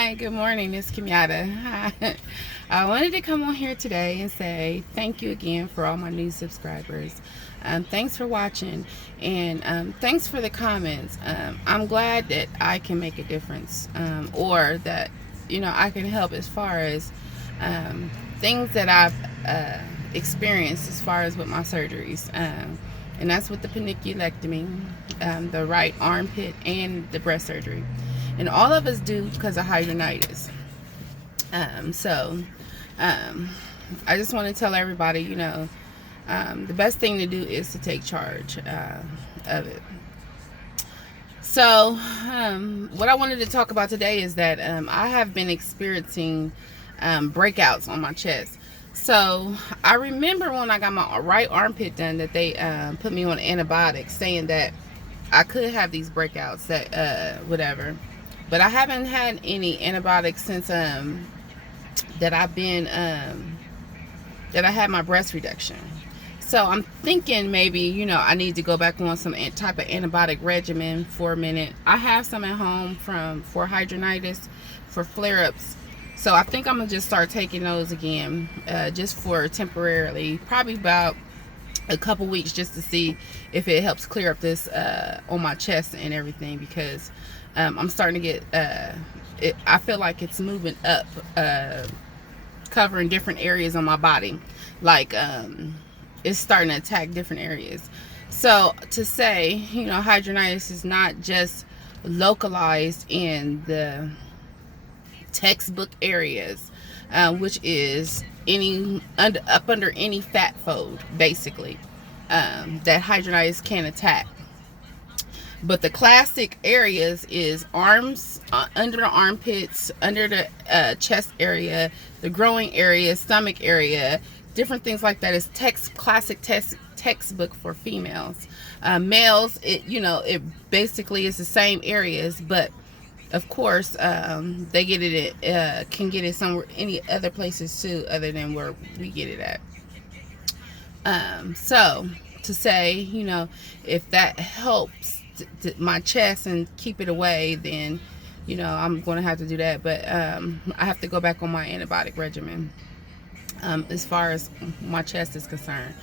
Hi, good morning. It's Kenyatta. Hi. I wanted to come on here today and say thank you again for all my new subscribers. Thanks for watching, and thanks for the comments. I'm glad that I can make a difference, or that I can help as far as things that I've experienced as far as with my surgeries. And that's with the paniculectomy, the right armpit, and the breast surgery. And all of us do because of hidradenitis. I just want to tell everybody, the best thing to do is to take charge of it. So, what I wanted to talk about today is that I have been experiencing breakouts on my chest. So, I remember when I got my right armpit done that they put me on antibiotics, saying that I could have these breakouts, that whatever. But I haven't had any antibiotics since that I've been that I had my breast reduction. So I'm thinking maybe I need to go back on some type of antibiotic regimen for a minute. I have some at home for hidradenitis, for flare-ups. So I think I'm gonna just start taking those again, just for temporarily, probably about a couple weeks, just to see if it helps clear up this on my chest and everything, because I'm starting to get I feel like it's moving up, covering different areas on my body, like it's starting to attack different areas. So to say hidradenitis is not just localized in the textbook areas, which is up under any fat fold, basically, that hidradenitis can attack. But the classic areas is arms, under the armpits, under the chest area, the growing area, stomach area, different things like that. Is classic textbook for females. Males, it basically is the same areas, but of course they get it can get it somewhere, any other places too, other than where we get it at. So to say, if that helps my chest and keep it away, then I'm going to have to do that. But I have to go back on my antibiotic regimen as far as my chest is concerned.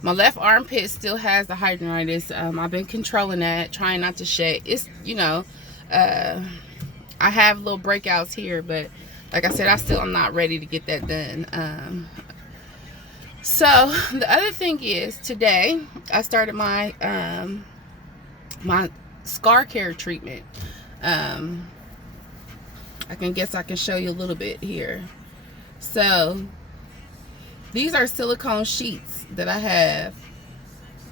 My left armpit still has the hidradenitis. I've been controlling that, trying not to shed. It's I have little breakouts here, but like I said, I'm not ready to get that done. So the other thing is, today I started my my scar care treatment. I can show you a little bit here. So these are silicone sheets that I have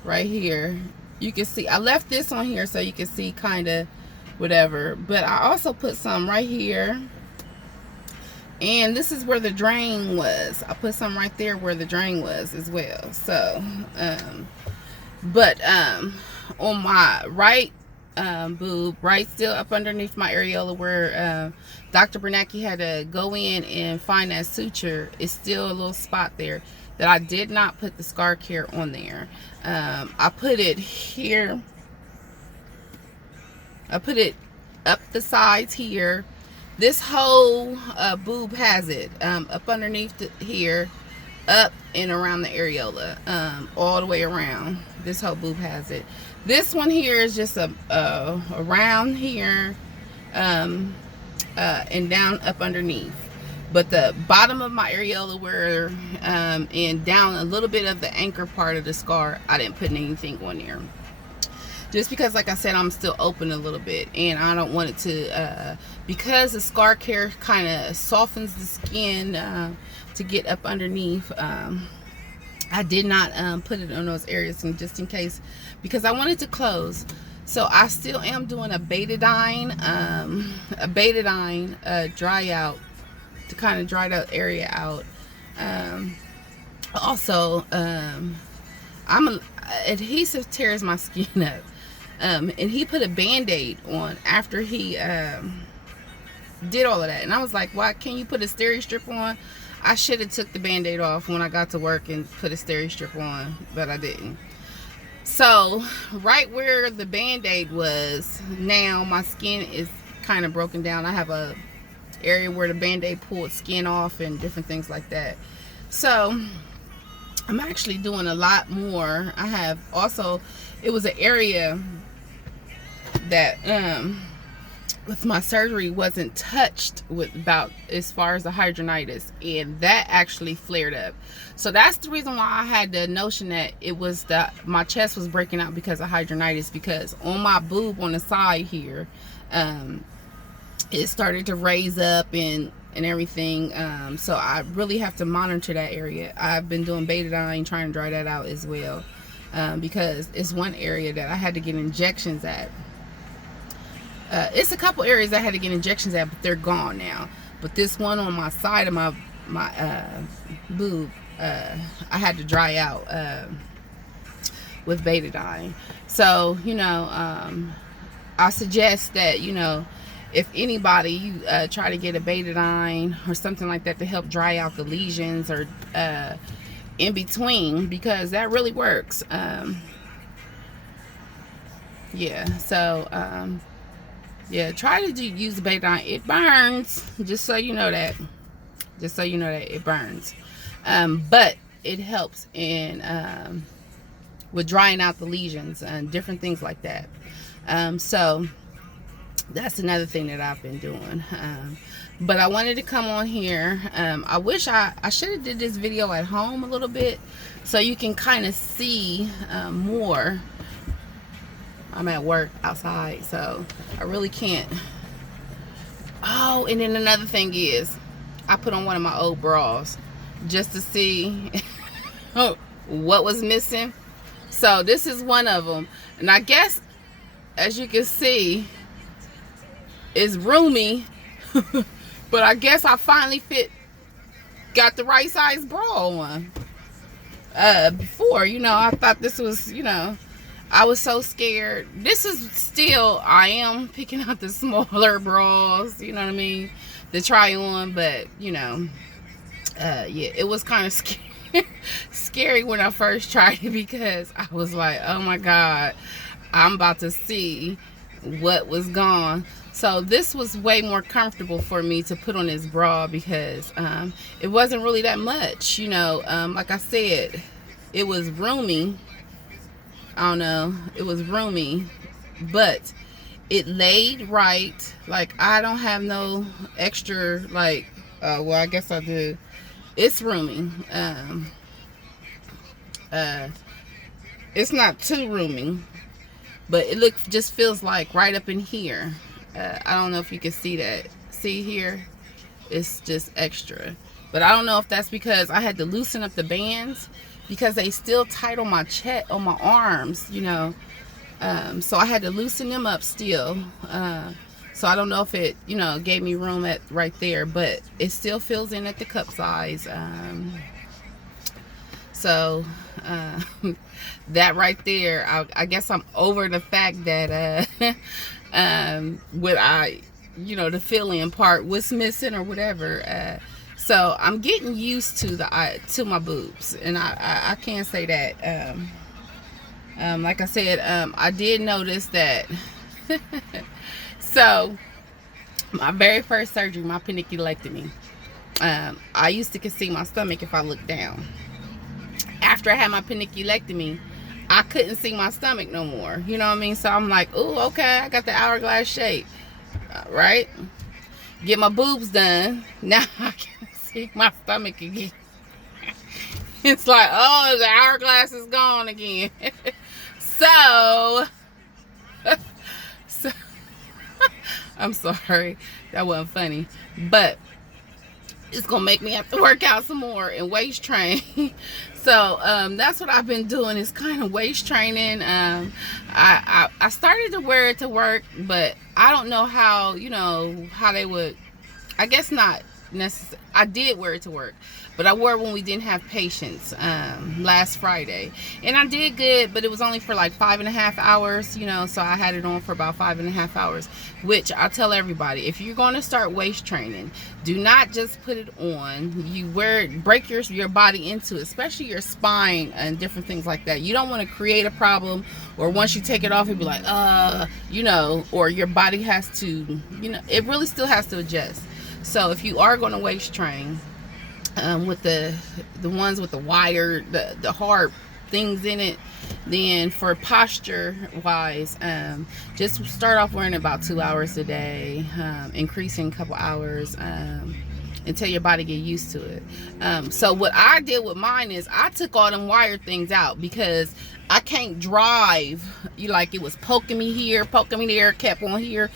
right here. You can see I left this on here so you can see kind of whatever, but I also put some right here, and this is where the drain was. I put some right there where the drain was as well. So on my right boob, right still up underneath my areola, where Dr. Bernanke had to go in and find that suture, is still a little spot there that I did not put the scar care on there. I put it here. I put it up the sides here. This whole boob has it, up underneath here, up and around the areola, all the way around. This whole boob has it. This one here is just around here, and down up underneath. But the bottom of my areola, where and down a little bit of the anchor part of the scar, I didn't put anything on there. Just because, like I said, I'm still open a little bit, and I don't want it to, because the scar care kind of softens the skin to get up underneath. I did not put it on those areas, and just in case, because I wanted to close. So I still am doing a betadine dry out, to kind of dry that area out. Also, adhesive tears my skin up. And he put a band-aid on after he did all of that, and I was like, why can't you put a steri strip on? I should have took the band-aid off when I got to work and put a steri strip on, but I didn't. So right where the band-aid was, now my skin is kind of broken down. I have a area where the band-aid pulled skin off and different things like that. So I'm actually doing a lot more. I have also, it was an area that with my surgery wasn't touched with about as far as the hidradenitis, and that actually flared up. So that's the reason why I had the notion that it was that my chest was breaking out because of hidradenitis, because on my boob on the side here, it started to raise up and everything. So I really have to monitor that area. I've been doing betadine, trying to dry that out as well, because it's one area that I had to get injections at. It's a couple areas I had to get injections at, but they're gone now. But this one on my side of my boob, I had to dry out with betadine. So, you know, I suggest that, you know, if anybody, you try to get a betadine or something like that to help dry out the lesions or in between, because that really works. Yeah, so yeah, try to use betadine. It burns, just so you know that. Just so you know that it burns. But it helps in with drying out the lesions and different things like that. So that's another thing that I've been doing. But I wanted to come on here. I wish I should have did this video at home a little bit, so you can kind of see more. I'm at work outside, so I really can't. Oh, and then another thing is, I put on one of my old bras just to see what was missing. So this is one of them, and I guess, as you can see, it's roomy. But I guess I finally got the right size bra on. Before, you know, I thought this was, you know, I was so scared. This is still, I am picking out the smaller bras, you know what I mean, to try on. But, you know, yeah, it was kind of scary when I first tried it, because I was like, oh my God, I'm about to see what was gone. So this was way more comfortable for me to put on this bra, because it wasn't really that much, you know. Like I said, it was roomy. I don't know, it was roomy, but it laid right. Like, I don't have no extra, like, well, I guess I do. It's roomy. It's not too roomy, but it just feels like right up in here. I don't know if you can see that. See here? It's just extra. But I don't know if that's because I had to loosen up the bands, because they still tight on my chest, on my arms, you know. So I had to loosen them up still. So I don't know if it, you know, gave me room at right there, but it still fills in at the cup size. So that right there, I guess I'm over the fact that you know, the fill-in part was missing or whatever. So I'm getting used to my boobs, and I can't say that. Like I said, I did notice that. So my very first surgery, my paniculectomy, I used to see my stomach if I looked down. After I had my paniculectomy, I couldn't see my stomach no more. You know what I mean? So I'm like, oh, okay, I got the hourglass shape, right? Get my boobs done. Now I can see my stomach again. It's like, oh, the hourglass is gone again. So I'm sorry, that wasn't funny, but it's gonna make me have to work out some more and waist train. So that's what I've been doing, is kind of waist training. I started to wear it to work, but I don't know how, you know, how they would, I guess not necessarily. I did wear it to work, but I wore it when we didn't have patients last Friday, and I did good, but it was only for like 5.5 hours, you know. So I had it on for about 5.5 hours, which I tell everybody, if you're going to start waist training, do not just put it on. You wear it, break your body into it, especially your spine and different things like that. You don't want to create a problem, or once you take it off, you'll be like, you know, or your body has to, you know, it really still has to adjust. So if you are going to waist train, with the ones with the wire, the hard things in it, then for posture wise, just start off wearing about 2 hours a day, increasing a couple hours, until your body get used to it. So what I did with mine is I took all them wire things out, because I can't drive. Like, it was poking me here, poking me there, kept on here,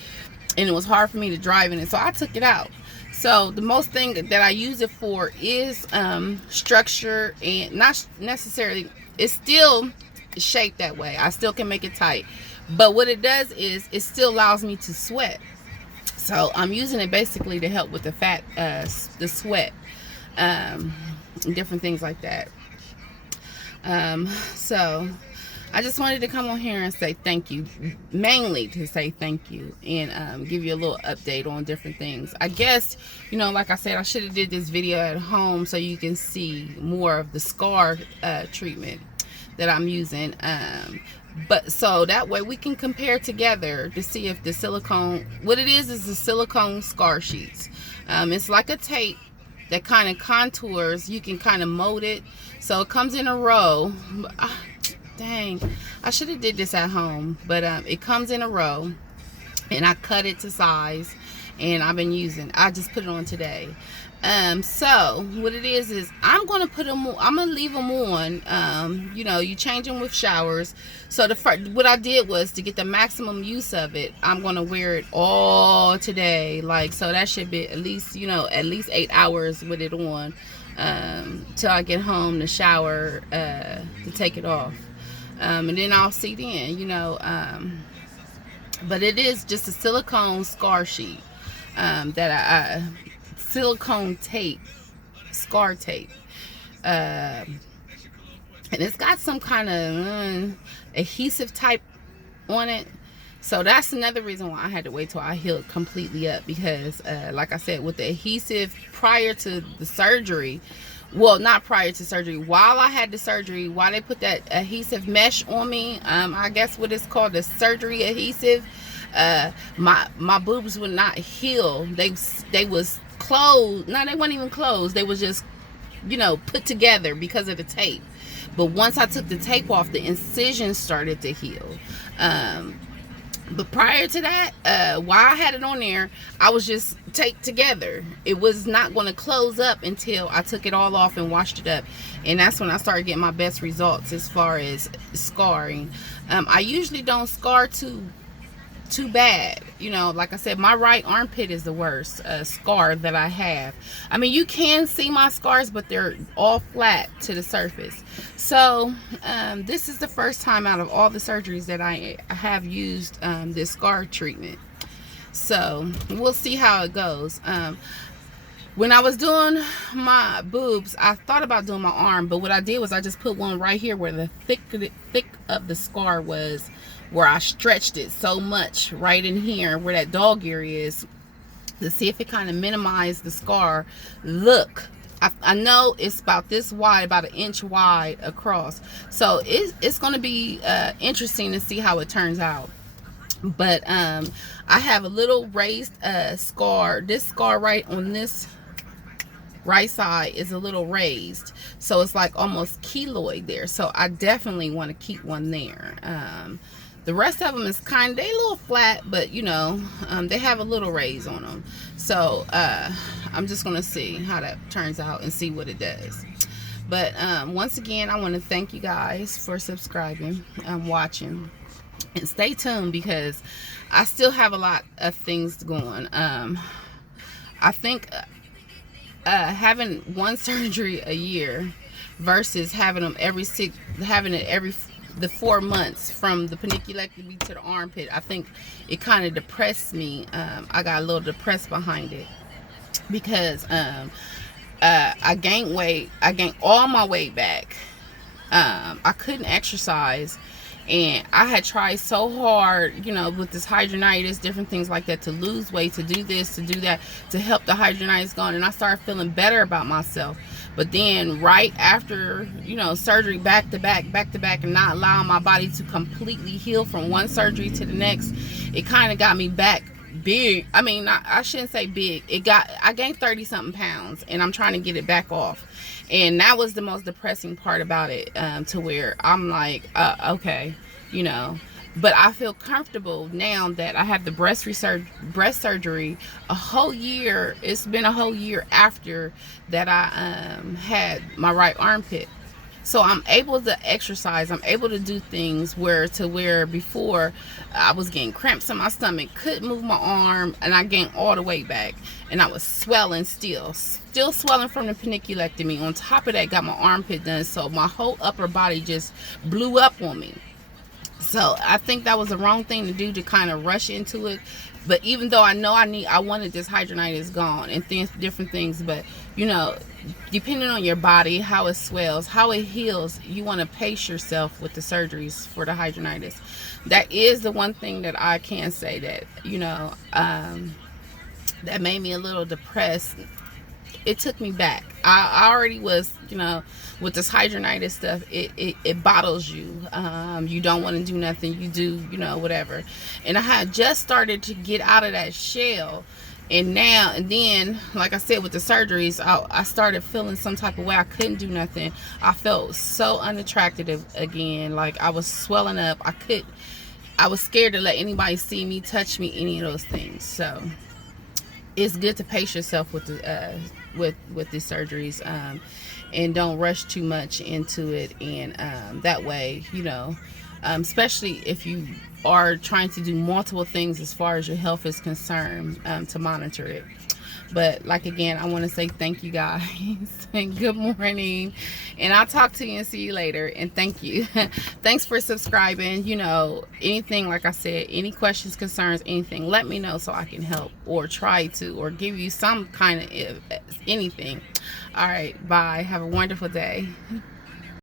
and it was hard for me to drive in it. So I took it out. So the most thing that I use it for is structure, and not necessarily, it's still shaped that way. I still can make it tight, but what it does is it still allows me to sweat. So I'm using it basically to help with the fat, the sweat, different things like that. So I just wanted to come on here and say thank you, mainly to say thank you, and give you a little update on different things. I guess, you know, like I said, I should have did this video at home so you can see more of the scar treatment that I'm using. But so that way we can compare together to see if the silicone, what it is the silicone scar sheets. It's like a tape that kind of contours. You can kind of mold it, so it comes in a row. Dang, I should have did this at home, but it comes in a row, and I cut it to size, and I just put it on today. So what it is I'm gonna put them on, I'm gonna leave them on. You know, you change them with showers. So what I did was, to get the maximum use of it, I'm gonna wear it all today. Like, so that should be at least, you know, at least 8 hours with it on, till I get home to shower, to take it off. And then I'll see then, you know. But it is just a silicone scar sheet, that silicone tape, scar tape, and it's got some kind of adhesive type on it. So that's another reason why I had to wait till I healed completely up, because like I said, with the adhesive prior to the surgery, well, not prior to surgery, while I had the surgery, while they put that adhesive mesh on me, I guess what it's called, the surgery adhesive, my boobs would not heal. They was closed. No, they weren't even closed. They was just, you know, put together because of the tape. But once I took the tape off, the incision started to heal. But prior to that, while I had it on there, I was just taped together. It was not going to close up until I took it all off and washed it up. And that's when I started getting my best results as far as scarring. I usually don't scar too bad. You know, like I said, my right armpit is the worst scar that I have. I mean, you can see my scars, but they're all flat to the surface. So this is the first time out of all the surgeries that I have used this scar treatment. So we'll see how it goes. When I was doing my boobs, I thought about doing my arm, but what I did was I just put one right here where the thick of the scar was, where I stretched it so much right in here where that dog ear is, to see if it kind of minimized the scar. Look, I know it's about this wide, about 1 inch wide across. So it's going to be interesting to see how it turns out. But I have a little raised scar. This scar right on this right side is a little raised, so it's like almost keloid there. So I definitely want to keep one there. The rest of them is kind of, they a little flat, but you know, they have a little raise on them. So I'm just gonna see how that turns out and see what it does. But once again, I want to thank you guys for subscribing and watching, and stay tuned, because I still have a lot of things going. I think having one surgery a year versus having them every 4 months, from the paniculectomy to the armpit, I think it kind of depressed me. I got a little depressed behind it, because I gained weight. I gained all my weight back. I couldn't exercise, and I had tried so hard, you know, with this hidradenitis, different things like that, to lose weight, to do this, to do that, to help the hidradenitis go on. And I started feeling better about myself. But then right after, you know, surgery, back to back, and not allowing my body to completely heal from one surgery to the next, it kind of got me back big. I mean, I shouldn't say big. I gained 30 something pounds, and I'm trying to get it back off. And that was the most depressing part about it, to where I'm like, okay, you know. But I feel comfortable now that I have the breast surgery a whole year. It's been a whole year after that I had my right armpit. So I'm able to exercise. I'm able to do things where before I was getting cramps in my stomach, couldn't move my arm, and I gained all the weight back. And I was swelling still swelling from the paniculectomy. On top of that, got my armpit done. So my whole upper body just blew up on me. So I think that was the wrong thing to do, to kind of rush into it. But even though I know I wanted this hidradenitis gone and different things, but you know, depending on your body, how it swells, how it heals, you want to pace yourself with the surgeries for the hidradenitis. That is the one thing that I can say that, you know, that made me a little depressed. It took me back. I already was, you know, with this hidradenitis stuff, it bottles you. You don't want to do nothing. You do, you know, whatever. And I had just started to get out of that shell. And then, like I said, with the surgeries, I started feeling some type of way. I couldn't do nothing. I felt so unattractive again. Like I was swelling up. I was scared to let anybody see me, touch me, any of those things. So it's good to pace yourself with the with these surgeries, and don't rush too much into it. And that way, you know, especially if you are trying to do multiple things as far as your health is concerned, to monitor it. But like, again, I want to say thank you guys and good morning, and I'll talk to you and see you later. And thank you. Thanks for subscribing. You know, anything, like I said, any questions, concerns, anything, let me know so I can help or try to, or give you some kind of anything. All right, bye. Have a wonderful day.